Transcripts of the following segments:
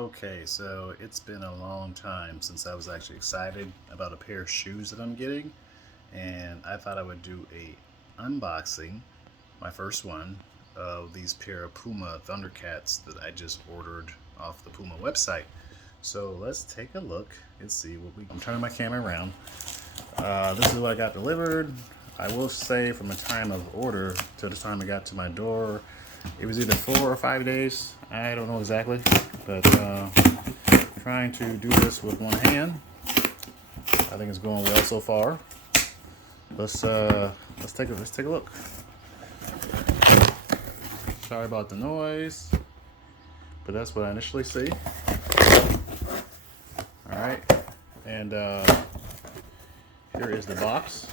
Okay, so it's been a long time since I was actually excited about a pair of shoes that I'm getting, and I thought I would do a unboxing, my first one, of these pair of Puma Thundercats that I just ordered off the Puma website. So let's take a look and see what we. I'm turning my camera around. This is what I got delivered. I will say from the time of order to the time it got to my door, it was either 4 or 5 days. I don't know exactly, but trying to do this with one hand. I think it's going well so far. Let's take a look. Sorry about the noise, but that's what I initially see. All right, and here is the box.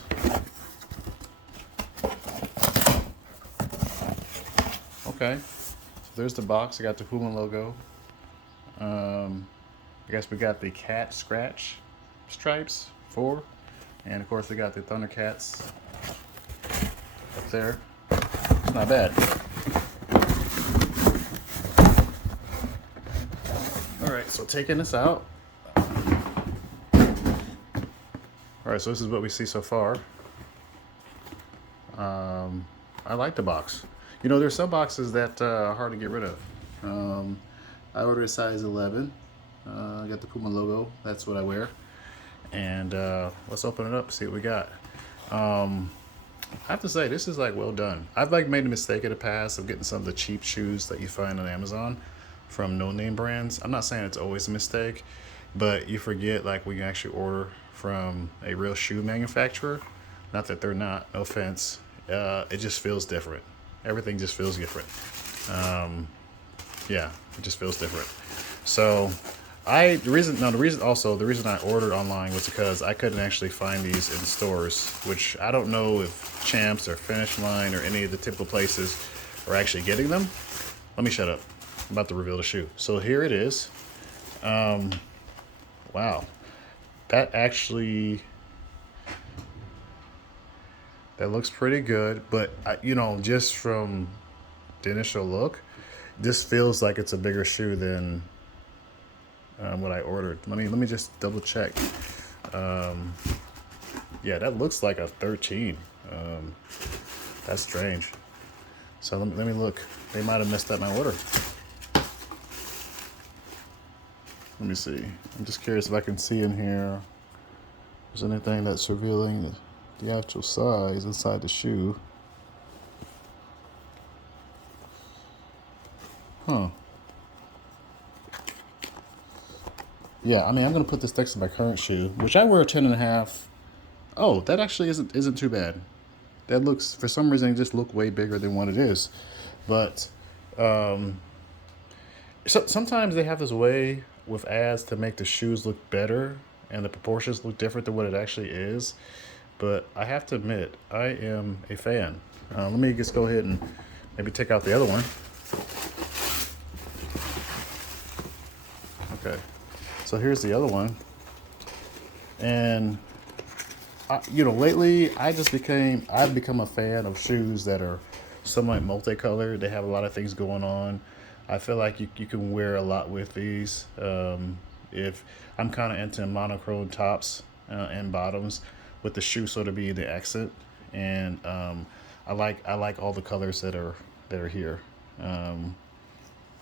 Okay, so there's the box. I got the Puma logo. I guess we got the cat scratch stripes, 4. And of course we got the Thundercats up there. It's not bad. Alright, so taking this out. Alright, so this is what we see so far. I like the box. You know, there's some boxes that are hard to get rid of. I ordered a size 11. I got the Puma logo. That's what I wear. And let's open it up, see what we got. I have to say, this is like well done. I've like made a mistake in the past of getting some of the cheap shoes that you find on Amazon from no-name brands. I'm not saying it's always a mistake, but you forget like when you actually order from a real shoe manufacturer. Not that they're not, no offense. It just feels different. Everything just feels different. Yeah, it just feels different. So the reason I ordered online was because I couldn't actually find these in stores, which I don't know if Champs or Finish Line or any of the typical places are actually getting them. Let me shut up. I'm about to reveal the shoe. So here it is. Wow. That looks pretty good, but just from the initial look, this feels like it's a bigger shoe than what I ordered. Let me just double check. Yeah, that looks like a 13. That's strange. So let me look. They might have messed up my order. Let me see. I'm just curious if I can see in here if there's anything that's revealing the actual size inside the shoe. Huh. Yeah, I mean, I'm gonna put this next to my current shoe, which I wear a 10.5. Oh, that actually isn't too bad. That looks, for some reason, it just look way bigger than what it is. But so sometimes they have this way with ads to make the shoes look better and the proportions look different than what it actually is. But I have to admit, I am a fan. Let me just go ahead and maybe take out the other one. Okay, so here's the other one. And lately I've become a fan of shoes that are somewhat multicolored. They have a lot of things going on. I feel like you can wear a lot with these. If I'm kind of into monochrome tops and bottoms, with the shoe sort of being the accent, and I like all the colors that are here,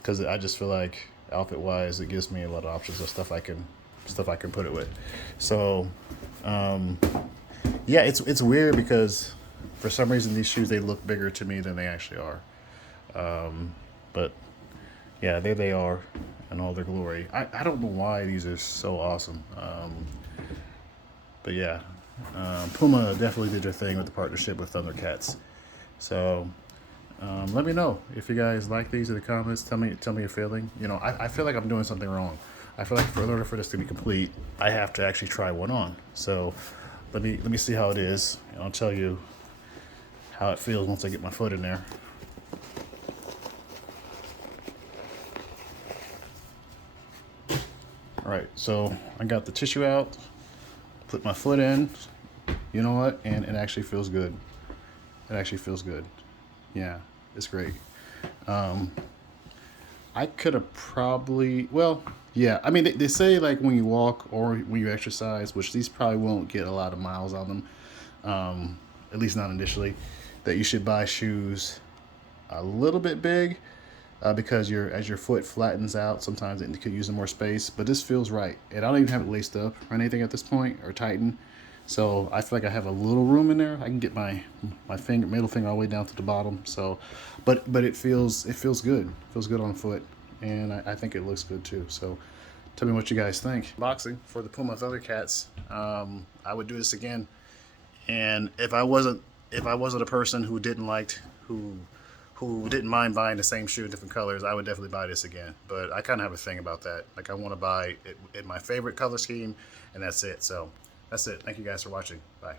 because I just feel like outfit wise it gives me a lot of options of stuff I can put it with. So yeah, it's weird because for some reason these shoes, they look bigger to me than they actually are. But yeah, there they are in all their glory. I don't know why these are so awesome. But yeah, Puma definitely did their thing with the partnership with Thundercats. So let me know if you guys like these in the comments. Tell me your feeling. I feel like I'm doing something wrong. I feel like in order for this to be complete, I have to actually try one on. So let me see how it is, and I'll tell you how it feels once I get my foot in there. All right, so I got the tissue out, put my foot in. You know what? And it actually feels good. It actually feels good. Yeah, it's great. I could have probably, well, yeah. I mean, they say like when you walk or when you exercise, which these probably won't get a lot of miles on them, at least not initially, that you should buy shoes a little bit big because as your foot flattens out, sometimes it could use more space. But this feels right, and I don't even have it laced up or anything at this point or tightened. So I feel like I have a little room in there. I can get my middle finger all the way down to the bottom. So, but it feels good. It feels good on the foot, and I think it looks good too. So, tell me what you guys think. Boxing for the Puma Thundercats. I would do this again, and if I wasn't a person who didn't like who didn't mind buying the same shoe in different colors, I would definitely buy this again. But I kind of have a thing about that. Like I want to buy it in my favorite color scheme, and that's it. So that's it. Thank you guys for watching. Bye.